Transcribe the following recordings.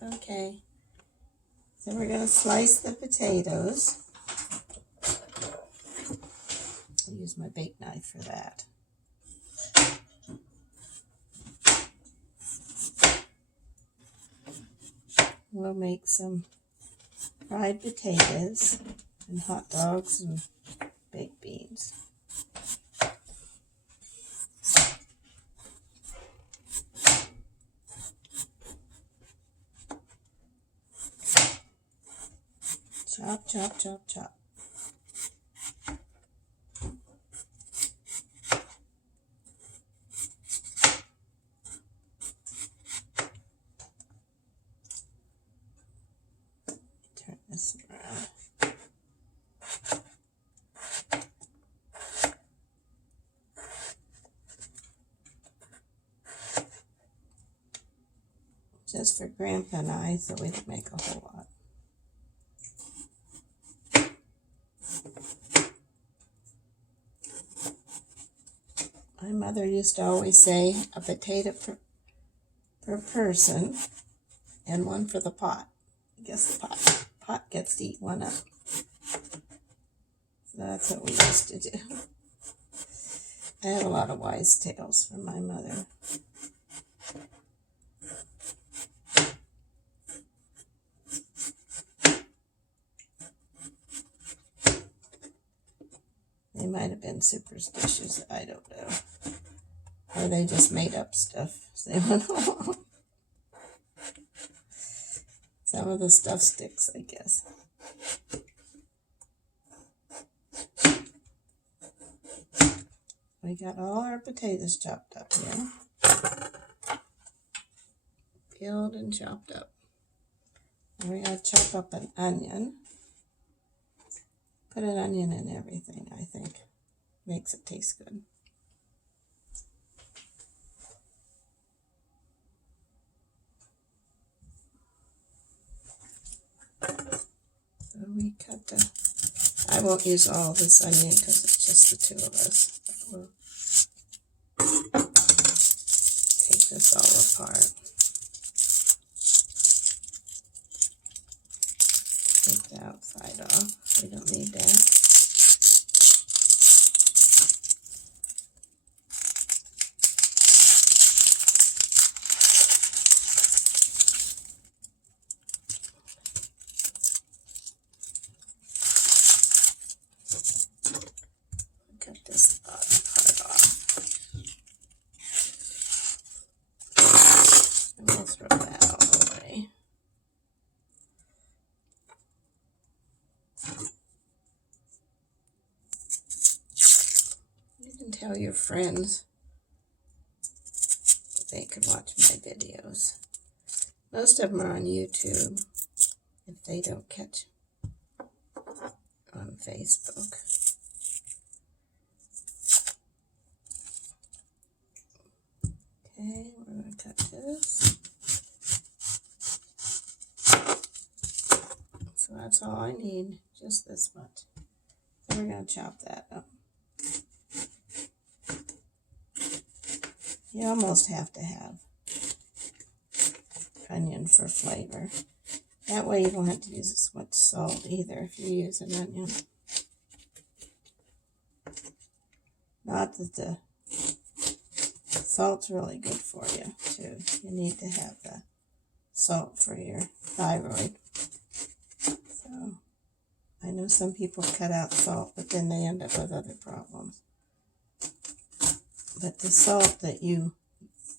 Okay, so we're going to slice the potatoes. I'll use my bake knife for that. We'll make some fried potatoes and hot dogs and baked beans. Chop, chop, chop, chop. Turn this around. Just for Grandpa and I, so we don't make a whole lot. My mother used to always say a potato per person and one for the pot. I guess the pot gets to eat one up. So that's what we used to do. I have a lot of wise tales from my mother. They might have been superstitious, I don't know. Or they just made up stuff as they went along. Some of the stuff sticks, I guess. We got all our potatoes chopped up here. Peeled and chopped up. And we're going to chop up an onion. Put an onion in everything, I think. Makes it taste good. So we cut the... I won't use all this onion because it's just the two of us. But we'll take this all apart. Take the outside off. We don't need that. Cut this part off. And we'll throw that all away. You can tell your friends they can watch my videos. Most of them are on YouTube if they don't catch on Facebook. Okay, we're going to cut this. So that's all I need, just this much. So we're going to chop that up. You almost have to have onion for flavor. That way you don't have to use as much salt either if you use an onion. Not that the salt's really good for you, too. You need to have the salt for your thyroid. So, I know some people cut out salt, but then they end up with other problems. But the salt that you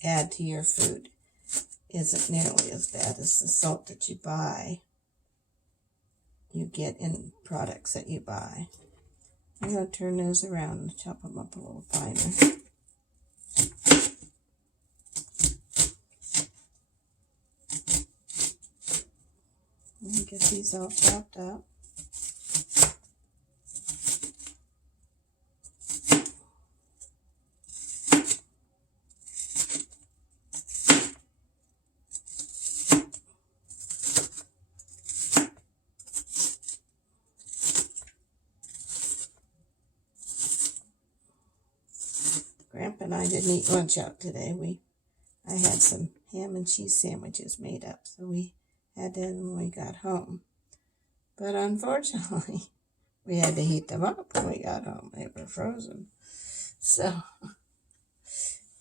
add to your food isn't nearly as bad as the salt that you buy. You get in products that you buy. I'm going to turn those around and chop them up a little finer. And get these all chopped up. Grandpa and I didn't eat lunch out today. I had some ham and cheese sandwiches made up, so we had in when we got home. But unfortunately, we had to heat them up when we got home. They were frozen. So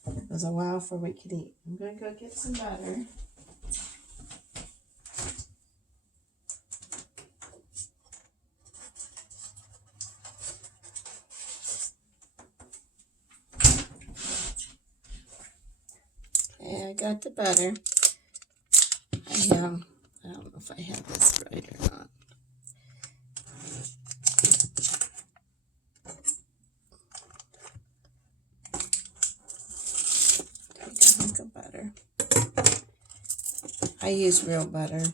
it was a while before we could eat. I'm going to go get some butter. Okay, I got the butter. I don't know if I have this right or not. Take a hunk of butter. I use real butter.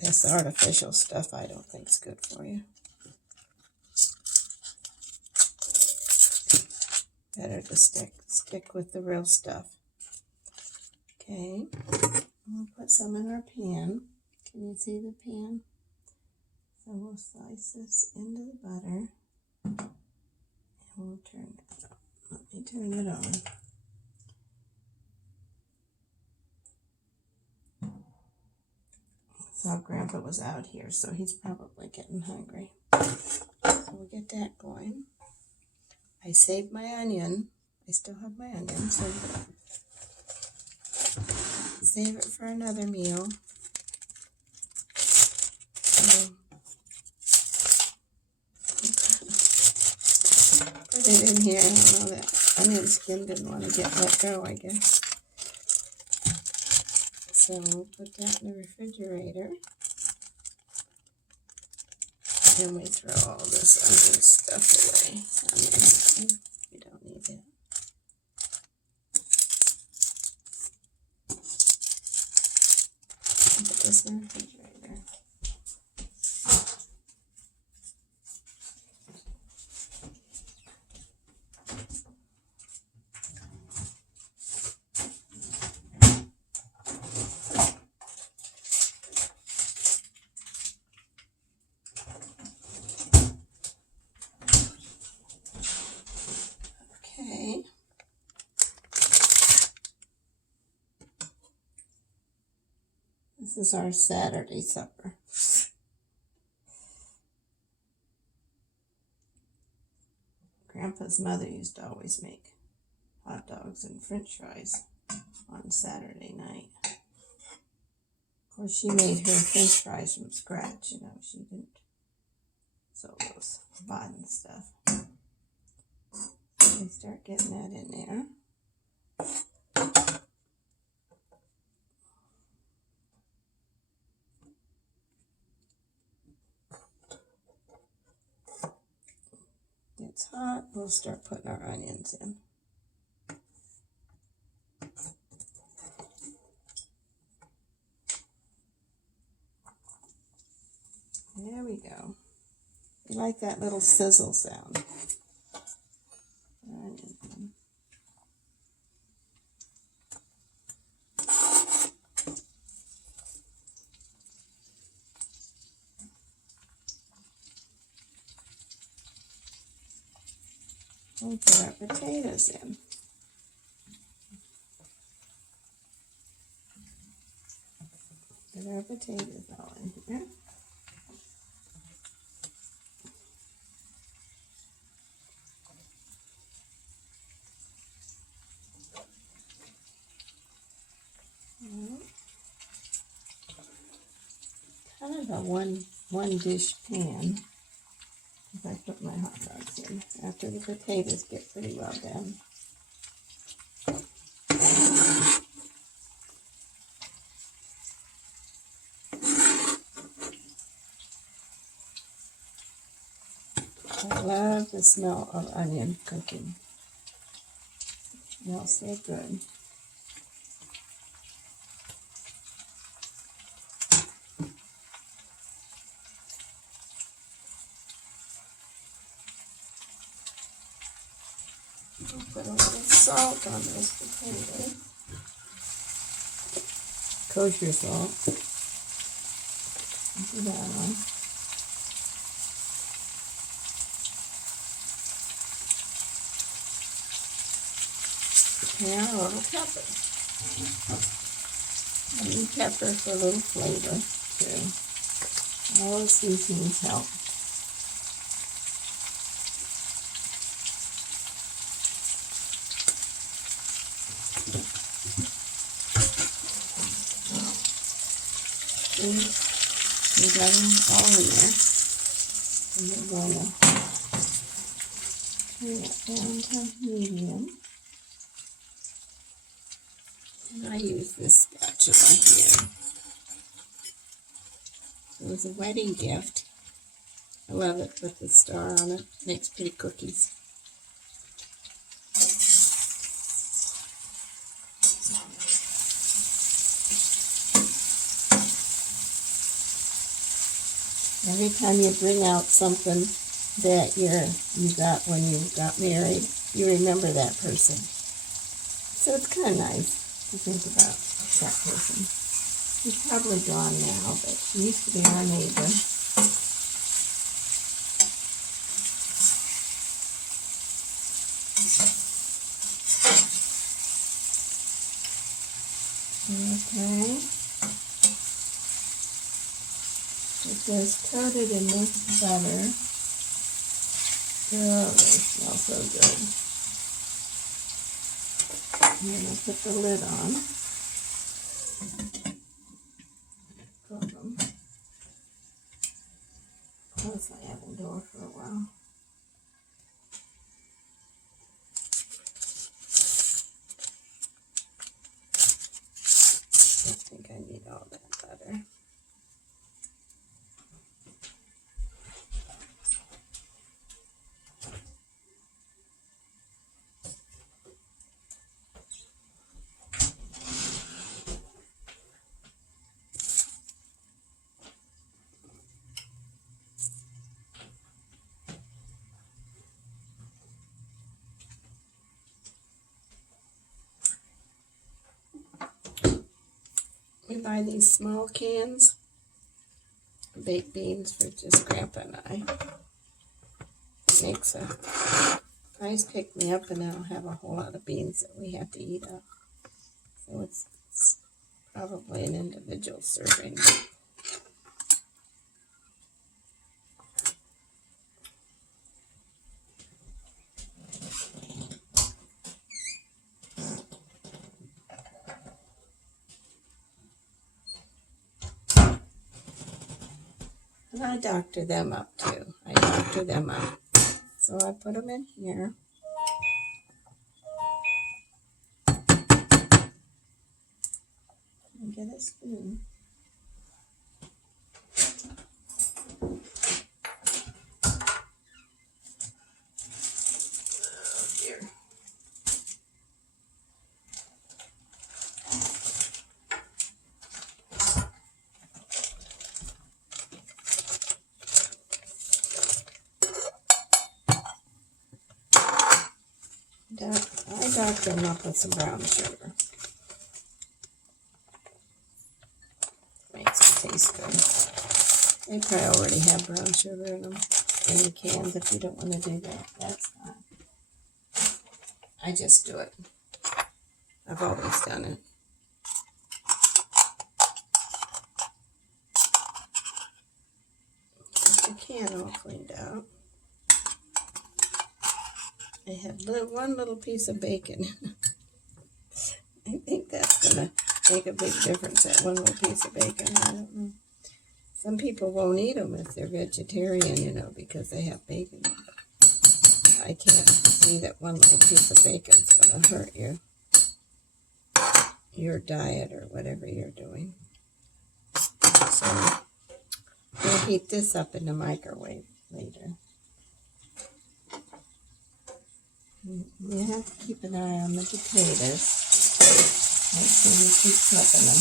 This artificial stuff I don't think is good for you. Better to stick with the real stuff. Okay, we'll put some in our pan. Can you see the pan? So we'll slice this into the butter. And we'll turn it on. Let me turn it on. So Grandpa was out here, so he's probably getting hungry. So we'll get that going. I saved my onion. I still have my onion, so save it for another meal. Put it in here. I don't know, that onion skin didn't want to get let go, I guess. So we'll put that in the refrigerator. And we throw all this onion stuff away. We don't need that. Put this in the refrigerator. Okay. This is our Saturday supper. Grandpa's mother used to always make hot dogs and french fries on Saturday night. Of course, she made her french fries from scratch, you know, she didn't sew those bought and stuff. So we start getting that in there. It's hot, we'll start putting our onions in. There we go. You like that little sizzle sound. Onions in. We'll put our potatoes in. Put our potatoes all in here. Kind of a one dish pan. If I put my hot dogs in after the potatoes get pretty well done. I love the smell of onion cooking. It smells so good. I'll put a little salt on those potatoes. Kosher salt. Do that one. And a little pepper. And pepper for a little flavor, too. All the seasonings help. See, we got them all in there. And we're going to turn it down to medium. And I use this spatula here. It was a wedding gift. I love it with the star on it. Makes pretty cookies. Every time you bring out something that you got when you got married, you remember that person. So it's kind of nice to think about that person. She's probably gone now, but she used to be our neighbor. Okay. It says coated in this butter. Oh, they smell so good. And then I'll put the lid on. Cook them. Close my oven door for a while. I think I need all that butter. We buy these small cans of baked beans for just Grandpa and I. It makes a nice pick-me-up, and I don't have a whole lot of beans that we have to eat up. So it's probably an individual serving. And I doctor them up too. I doctor them up. So I put them in here. And get a spoon. Oh dear. I doctor them up with some brown sugar. Makes it taste good. They probably already have brown sugar in them in the cans. If you don't want to do that, that's fine. I just do it. I've always done it. Get the can all cleaned out. I have one little piece of bacon. I think that's going to make a big difference, that one little piece of bacon. I don't know. Some people won't eat them if they're vegetarian, you know, because they have bacon. I can't see that one little piece of bacon is going to hurt your diet or whatever you're doing. So we'll heat this up in the microwave later. You have to keep an eye on the potatoes. Make sure you keep flipping them.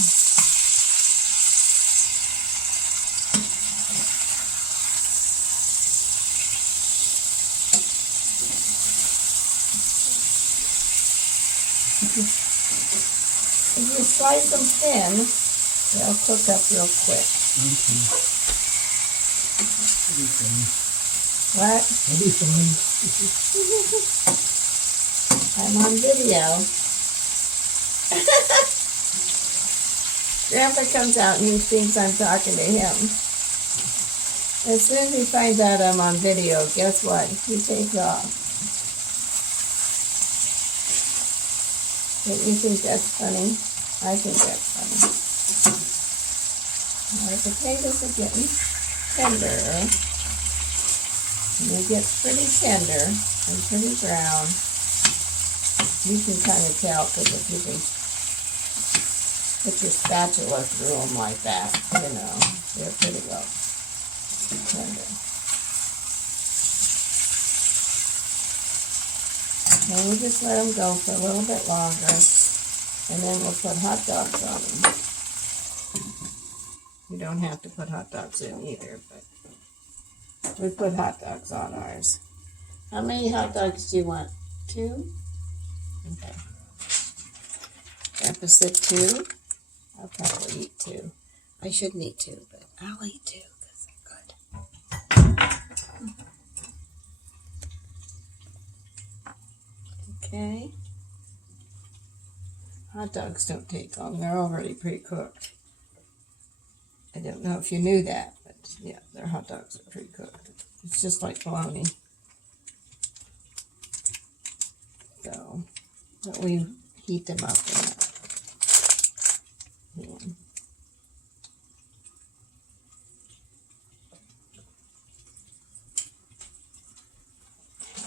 If you slice them thin, they'll cook up real quick. What? I'll be fine. I'm on video. Grandpa comes out and he thinks I'm talking to him. As soon as he finds out I'm on video, guess what? He takes off. Don't you think that's funny? I think that's funny. Our potatoes are getting tender. When they get pretty tender and pretty brown, you can kind of tell because if you can put your spatula through them like that, you know, they're pretty well tender. And we'll just let them go for a little bit longer, and then we'll put hot dogs on them. You don't have to put hot dogs in either, but we put hot dogs on ours. How many hot dogs do you want? 2? Okay. Grandpa said 2. I'll probably eat 2. I shouldn't eat 2, but I'll eat 2 because they're good. Okay. Hot dogs don't take long. They're already pre-cooked. I don't know if you knew that, but yeah, their hot dogs are pre-cooked. It's just like bologna. So, but we heat them up in that pan.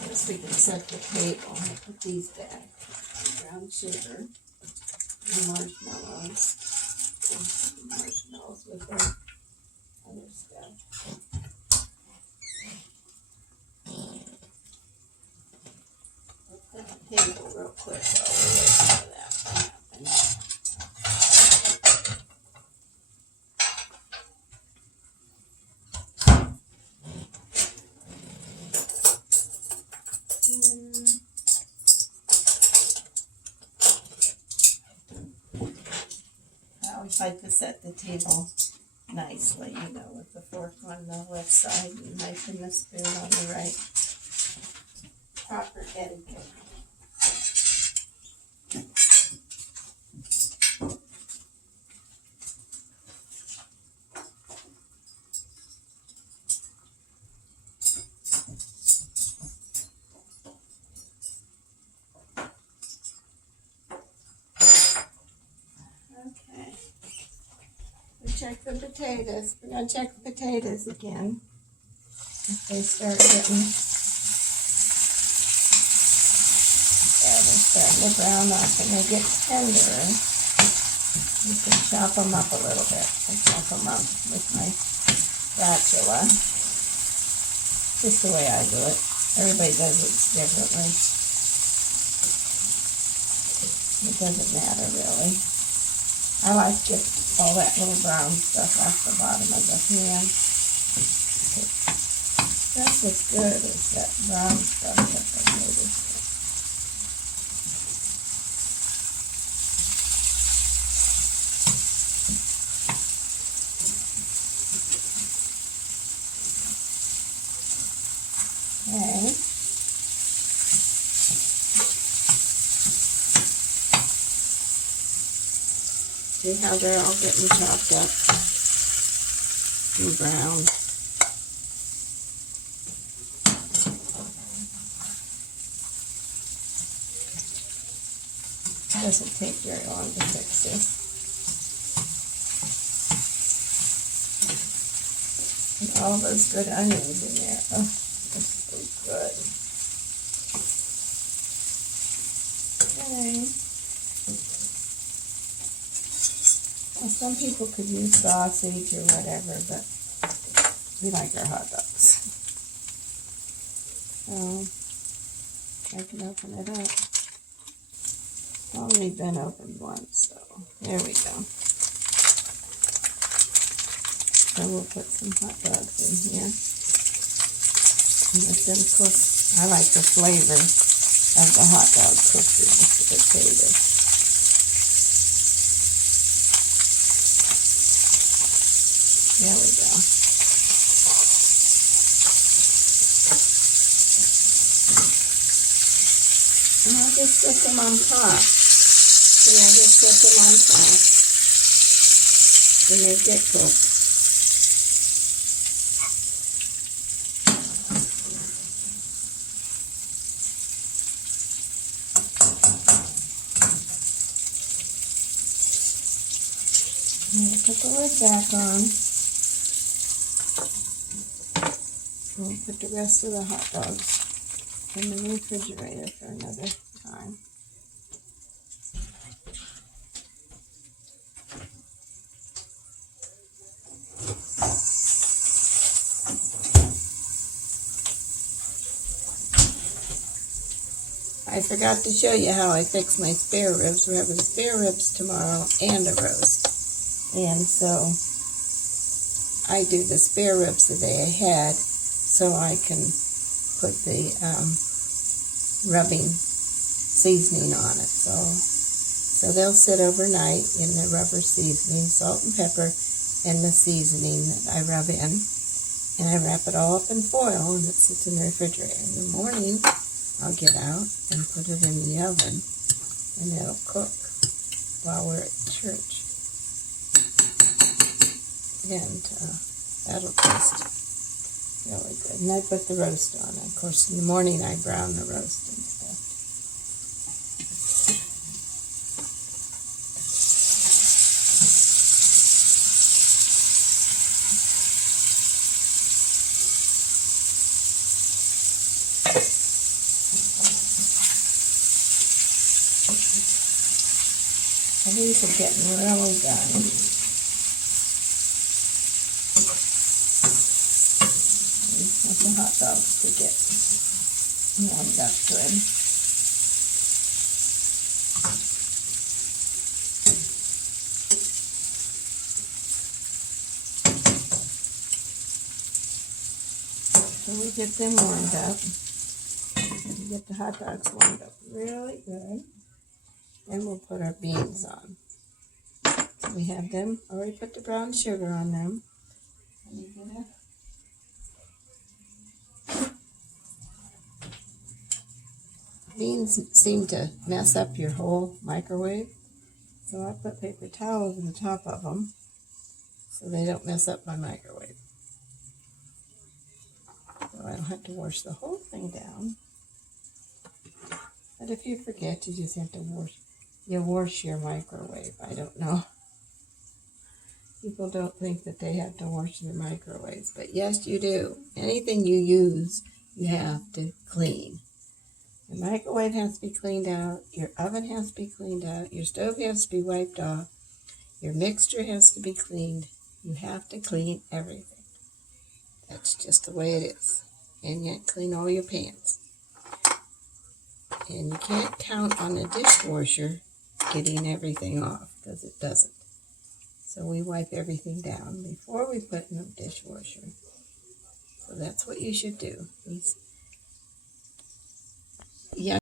I guess we can set the table. I'll put these back. Brown sugar and marshmallows. Marshmallows with their other stuff. Put the table real quick while we're waiting for that to happen. I always like to set the table nicely, you know, with the fork on the left side and knife and the spoon on the right. Proper etiquette. Check the potatoes. We're going to check the potatoes again. If they start getting, yeah, they're starting to brown up and they get tender, you can chop them up a little bit. I chop them up with my spatula. Just the way I do it. Everybody does it differently. It doesn't matter really. I like to get all that little brown stuff off the bottom of the pan. That's what's good, is that brown stuff that I noticed. Okay. See how they're all getting chopped up and brown. It doesn't take very long to fix this. And all those good onions in there. Oh, that's so good. Okay. Well, some people could use sausage or whatever, but we like our hot dogs. So, I can open it up. It's only been opened once, so there we go. So we'll put some hot dogs in here and let them cook. I like the flavor of the hot dog cooked in the potatoes. There we go. And I'll just set them on top. See, I just set them on top. when they get cooked. I'm going to put the lid back on. We'll put the rest of the hot dogs in the refrigerator for another time. I forgot to show you how I fix my spare ribs. We're having spare ribs tomorrow and a roast. And so I do the spare ribs the day ahead so I can put the rubbing seasoning on it. So they'll sit overnight in the rubber seasoning, salt and pepper, and the seasoning that I rub in. And I wrap it all up in foil and it sits in the refrigerator. In the morning, I'll get out and put it in the oven and it'll cook while we're at church. And that'll taste really good. And I put the roast on. Of course, in the morning I brown the roast and stuff. And these are getting really done. The hot dogs to get warmed up good. So we get them warmed up. We get the hot dogs warmed up really good. Then we'll put our beans on. So we have them, already put the brown sugar on them. And you get it. Beans seem to mess up your whole microwave, so I put paper towels on the top of them so they don't mess up my microwave. So I don't have to wash the whole thing down. But if you forget, you just have to wash your microwave. I don't know. People don't think that they have to wash their microwaves, but yes, you do. Anything you use, you have to clean. Your microwave has to be cleaned out, your oven has to be cleaned out, your stove has to be wiped off, your mixture has to be cleaned. You have to clean everything. That's just the way it is. And yet clean all your pans. And you can't count on the dishwasher getting everything off, because it doesn't. So we wipe everything down before we put in the dishwasher. So that's what you should do. Yeah.